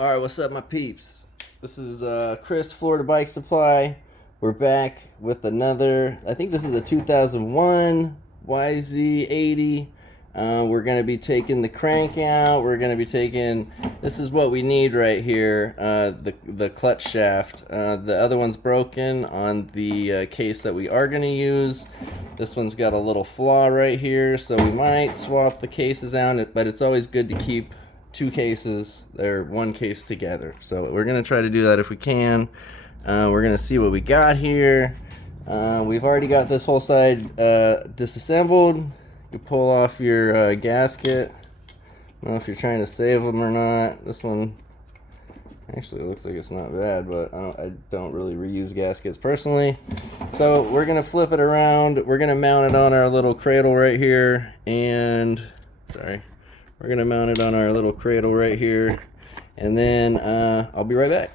Alright, what's up my peeps? This is Chris, Florida Bike Supply. We're back with another, I think this is a 2001 YZ80. We're going to be taking the crank out. We're going to be taking, this is what we need right here, the clutch shaft. The other one's broken on the case that we are going to use. This one's got a little flaw right here, so we might swap the cases out, but it's always good to keep two cases or one case together. So we're going to try to do that if we can. We're going to see what we got here. We've already got this whole side disassembled. You pull off your gasket. I don't know if you're trying to save them or not. This one actually looks like it's not bad, but I don't really reuse gaskets personally. So we're going to flip it around. We're going to mount it on our little cradle right here. And, sorry. We're going to mount it on our little cradle right here. And then I'll be right back.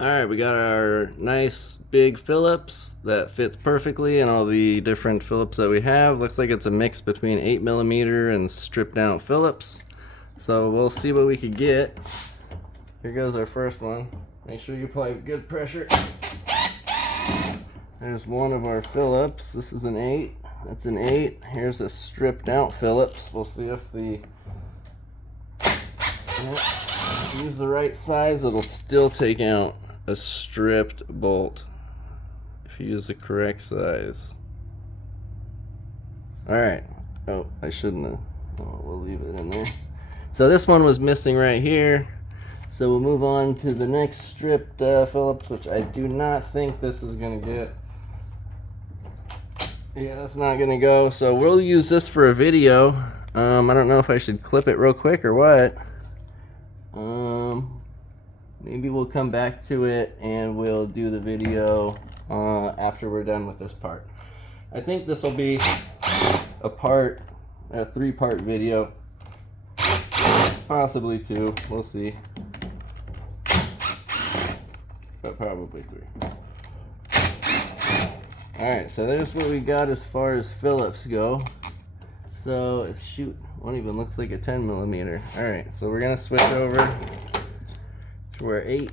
Alright, we got our nice big Phillips that fits perfectly in all the different Phillips that we have. Looks like it's a mix between 8mm and stripped out Phillips. So we'll see what we could get. Here goes our first one. Make sure you apply good pressure. There's one of our Phillips. This is an 8. That's an 8. Here's a stripped out Phillips. We'll see if the use the right size. It'll still take out a stripped bolt if you use the correct size. Alright. Oh, I shouldn't have. Oh, we'll leave it in there. So this one was missing right here. So we'll move on to the next stripped Phillips, which I do not think this is going to get. Yeah, that's not going to go. So we'll use this for a video. I don't know if I should clip it real quick or what. Maybe we'll come back to it and we'll do the video after we're done with this part. I think this will be a 3-part video. Possibly 2. We'll see. But probably 3. Alright, so there's what we got as far as Phillips go. So, shoot, one even looks like a 10mm. Alright, so we're going to switch over to our 8.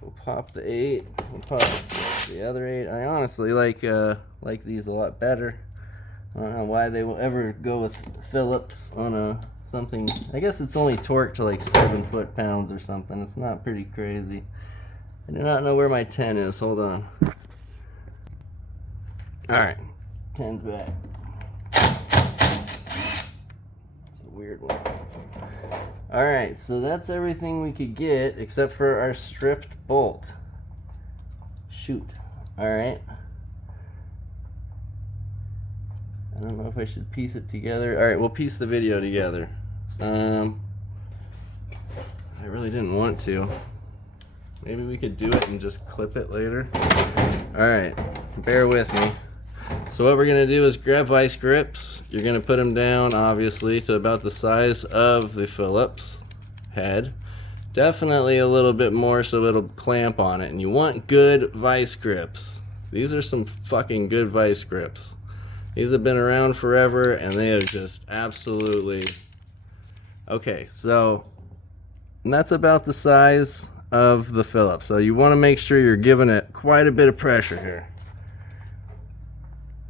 We'll pop the 8. We'll pop the other 8. I honestly like these a lot better. I don't know why they will ever go with Phillips on something. I guess it's only torqued to like 7 foot-pounds or something. It's not pretty crazy. I do not know where my 10 is. Hold on. Alright. 10's back. It's a weird one. Alright, so that's everything we could get except for our stripped bolt. Shoot. Alright. I don't know if I should piece it together. Alright, we'll piece the video together. I really didn't want to. Maybe we could do it and just clip it later. Alright, bear with me. So what we're going to do is grab vice grips. You're going to put them down, obviously, to about the size of the Phillips head. Definitely a little bit more so it'll clamp on it. And you want good vice grips. These are some fucking good vice grips. These have been around forever and they are just absolutely... Okay, so that's about the size of the Phillips. So you want to make sure you're giving it quite a bit of pressure here.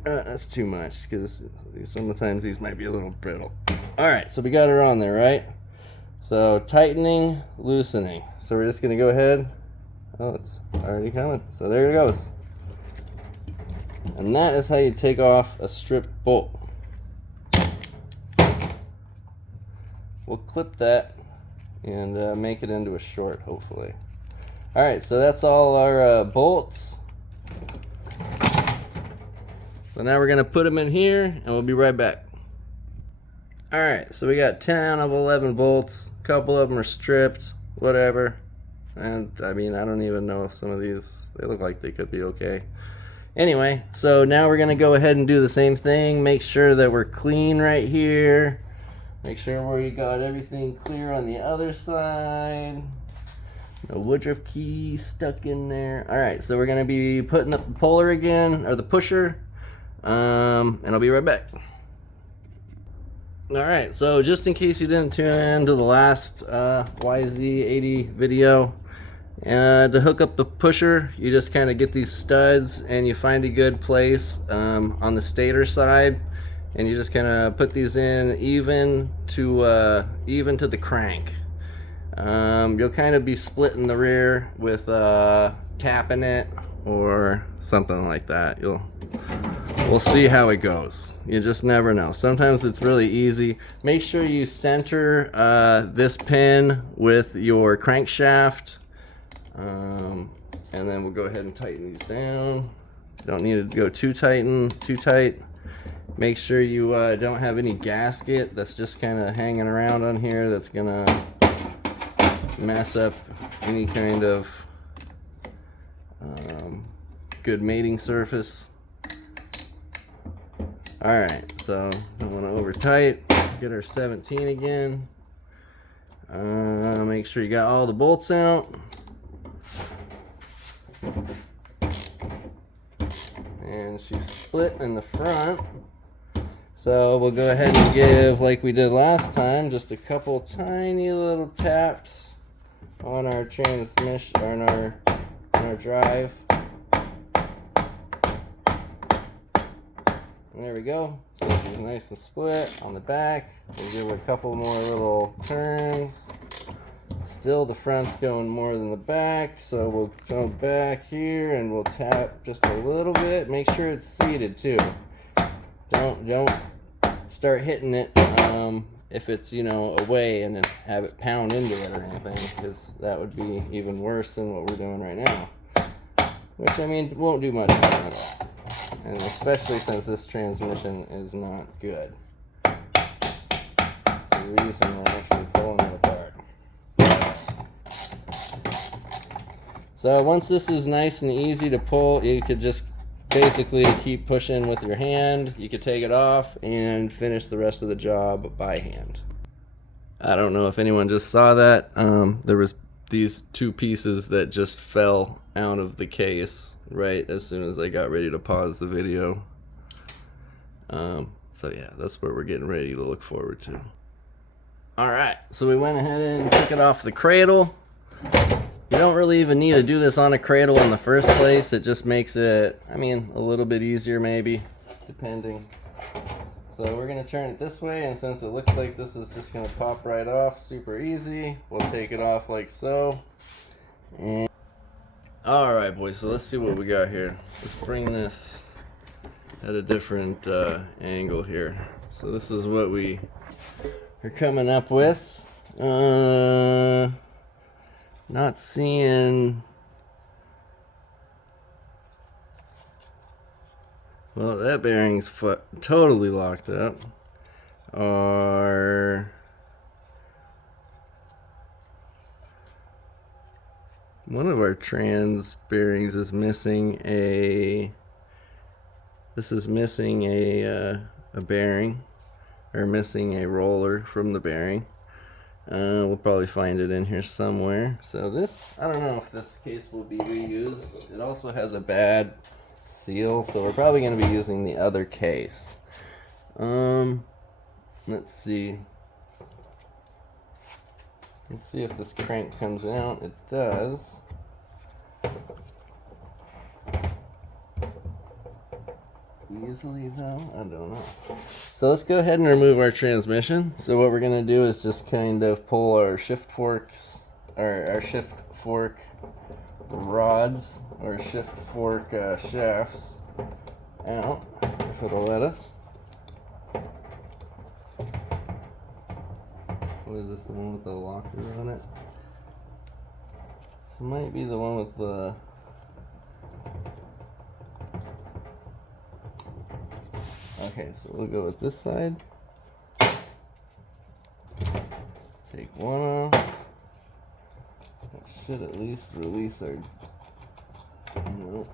That's too much because sometimes these might be a little brittle. Alright, so we got her on there, right? So tightening, loosening. So we're just going to go ahead. Oh, it's already coming. So there it goes. And that is how you take off a stripped bolt. We'll clip that and make it into a short, hopefully. Alright, so that's all our bolts. So now we're going to put them in here and we'll be right back. Alright, so we got 10 out of 11 bolts. A couple of them are stripped, whatever. And I mean, I don't even know if some of these, they look like they could be okay. Anyway, so now we're going to go ahead and do the same thing. Make sure that we're clean right here. Make sure we got everything clear on the other side. No Woodruff key stuck in there. Alright, so we're going to be putting up the puller again, or the pusher. And I'll be right back. Alright, so just in case you didn't tune in to the last YZ80 video, to hook up the pusher, you just kind of get these studs and you find a good place on the stator side, and you just kind of put these in even to the crank. You'll kind of be splitting the rear with tapping it or something like that. We'll see how it goes. You just never know. Sometimes it's really easy. Make sure you center this pin with your crankshaft. And then we'll go ahead and tighten these down. Don't need it to go too tight. Make sure you don't have any gasket that's just kind of hanging around on here that's gonna mess up any kind of good mating surface. Alright, so don't want to over tight. Get our 17 again. Make sure you got all the bolts out. And she's split in the front. So we'll go ahead and give, like we did last time, just a couple tiny little taps on our transmission, or on our drive. There we go. So she's nice and split on the back. We'll give her a couple more little turns. Still the front's going more than the back, so we'll go back here and we'll tap just a little bit. Make sure it's seated too. Don't start hitting it if it's, you know, away and then have it pound into it or anything, because that would be even worse than what we're doing right now. Which, I mean, won't do much damage. And especially since this transmission is not good. That's the reason we're actually pulling it apart. So once this is nice and easy to pull, you could just basically keep pushing with your hand. You could take it off and finish the rest of the job by hand. I don't know if anyone just saw that. There was these two pieces that just fell out of the case right as soon as I got ready to pause the video. So yeah, that's what we're getting ready to look forward to. Alright, so we went ahead and took it off the cradle. You don't really even need to do this on a cradle in the first place. It just makes it, I mean, a little bit easier maybe, depending. So we're going to turn it this way, and since it looks like this is just going to pop right off super easy, we'll take it off like so. And alright boys, so let's see what we got here. Let's bring this at a different angle here. So this is what we are coming up with. Not seeing. Well, that bearing's totally locked up. Or one of our trans bearings is missing a. This is missing a bearing, or missing a roller from the bearing. We'll probably find it in here somewhere. So this, I don't know if this case will be reused. It also has a bad seal, so we're probably going to be using the other case. Let's see. Let's see if this crank comes out. It does. Easily though, I don't know. So let's go ahead and remove our transmission. So what we're gonna do is just kind of pull our shift forks, or our shift fork rods, or shift fork shafts out, if it'll let us. What is this, the one with the locker on it? This might be the one with the. Okay, so we'll go with this side. Take one off. That should at least release our. Nope.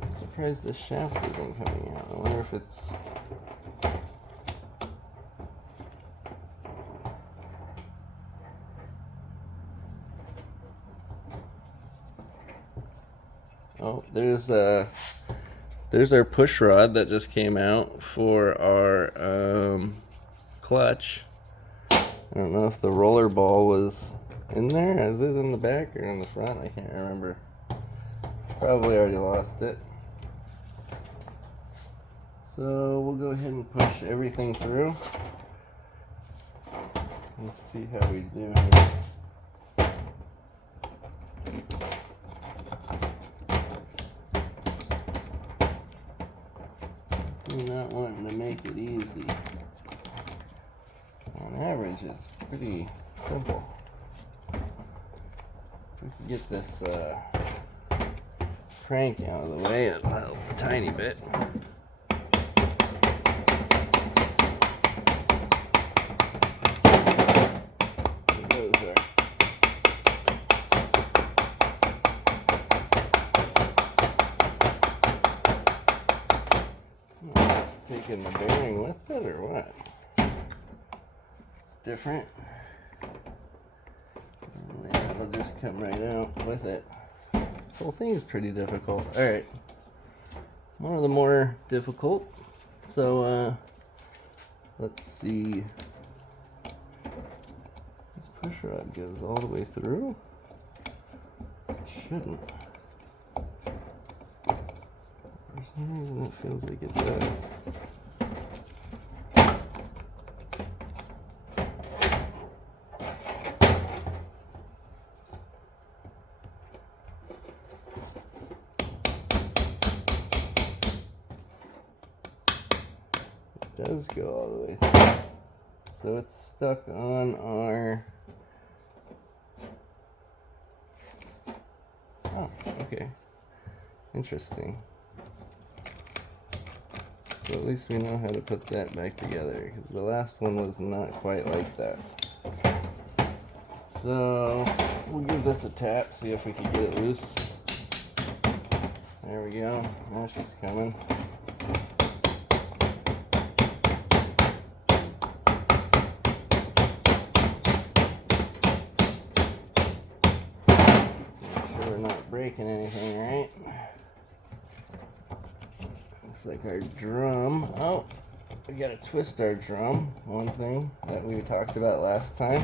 I'm surprised the shaft isn't coming out. I wonder if it's. Oh, there's there's our push rod that just came out for our clutch. I don't know if the roller ball was in there. Is it in the back or in the front? I can't remember. Probably already lost it. So we'll go ahead and push everything through. Let's see how we do here. I'm not wanting to make it easy. On average, it's pretty simple. If we can get this crank out of the way a tiny bit. Taking the bearing with it or what? It's different. Yeah, it'll just come right out with it. This whole thing is pretty difficult. Alright. One of the more difficult. So, let's see. This push rod goes all the way through? It shouldn't. For some reason it feels like it does. Does go all the way through. So it's stuck on our... Oh, okay. Interesting. So at least we know how to put that back together, because the last one was not quite like that. So we'll give this a tap, see if we can get it loose. There we go. Now she's coming. Breaking anything, right? Looks like our drum. Oh, we gotta twist our drum. One thing that we talked about last time.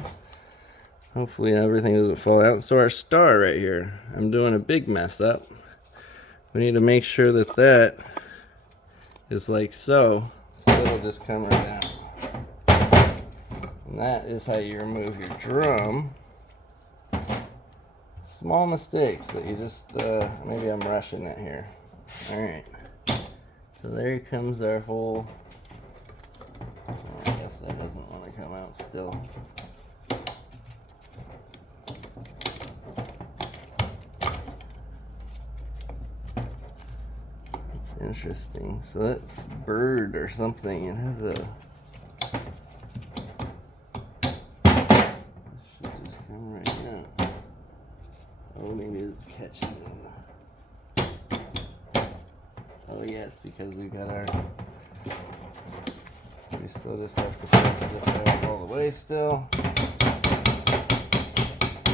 Hopefully everything doesn't fall out. So our star right here, I'm doing a big mess up. We need to make sure that that is like so. So it'll just come right out. And that is how you remove your drum. Small mistakes that you just, maybe I'm rushing it here. Alright. So there comes our whole, oh, I guess that doesn't want to come out still. It's interesting. So that's bird or something. It has a, this should just come right out. Oh, maybe it's catching it. Oh yeah, it's because we got our... We still just have to press this out all the way still.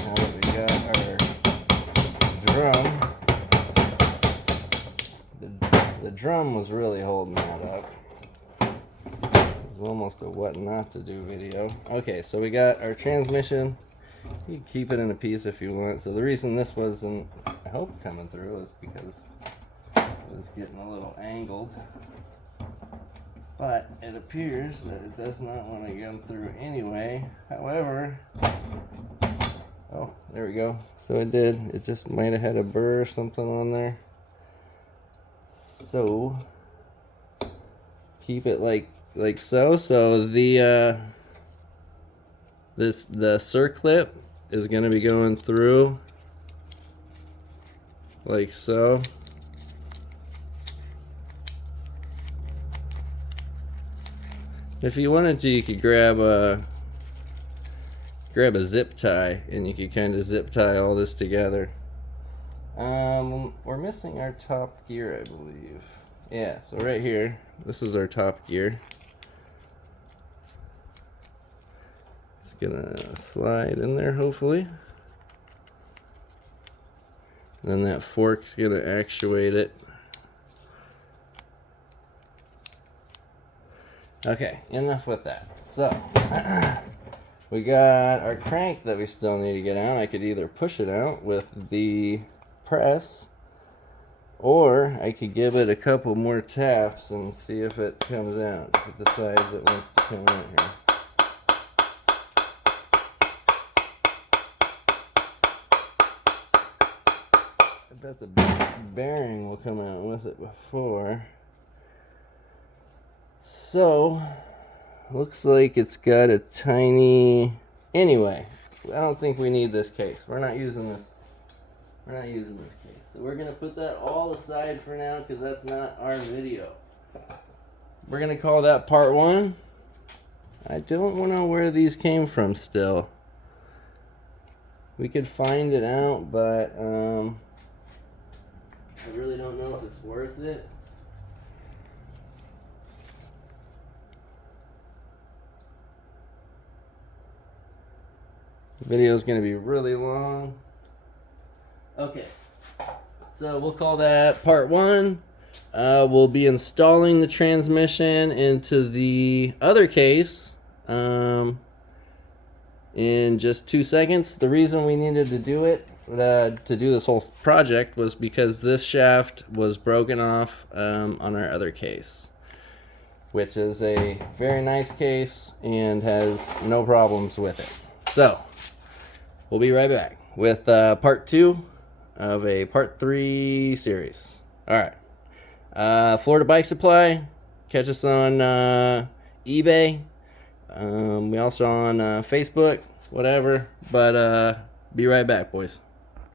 Now that we got our drum, the drum was really holding that up. It was almost a what not to do video. Okay, so we got our transmission. You can keep it in a piece if you want. So the reason this wasn't, I hope, coming through is because it was getting a little angled. But it appears that it does not want to come through anyway. However, oh, there we go. So it did. It just might have had a burr or something on there. So keep it like so. So the circlip is going to be going through like so. If you wanted to, you could grab a zip tie and you could kind of zip tie all this together. We're missing our top gear, I believe. Yeah, so right here, this is our top gear. It's gonna slide in there, hopefully. Then that fork's gonna actuate it Okay, enough with that. So, we got our crank that we still need to get out. I could either push it out with the press, or I could give it a couple more taps and see if it comes out. If it decides it wants to come out here. I bet the bearing will come out with it before. So, looks like it's got a tiny... Anyway, I don't think we need this case. We're not using this. We're not using this case. So we're going to put that all aside for now because that's not our video. We're going to call that part 1. I don't know where these came from still. We could find it out, but I really don't know if it's worth it. The video is going to be really long. Okay, so we'll call that part 1. We'll be installing the transmission into the other case in just 2 seconds. The reason we needed to do it, to do this whole project, was because this shaft was broken off on our other case, which is a very nice case and has no problems with it. So, we'll be right back with part 2 of a part 3 series. Alright. Florida Bike Supply. Catch us on eBay. We also on Facebook. Whatever. But be right back, boys.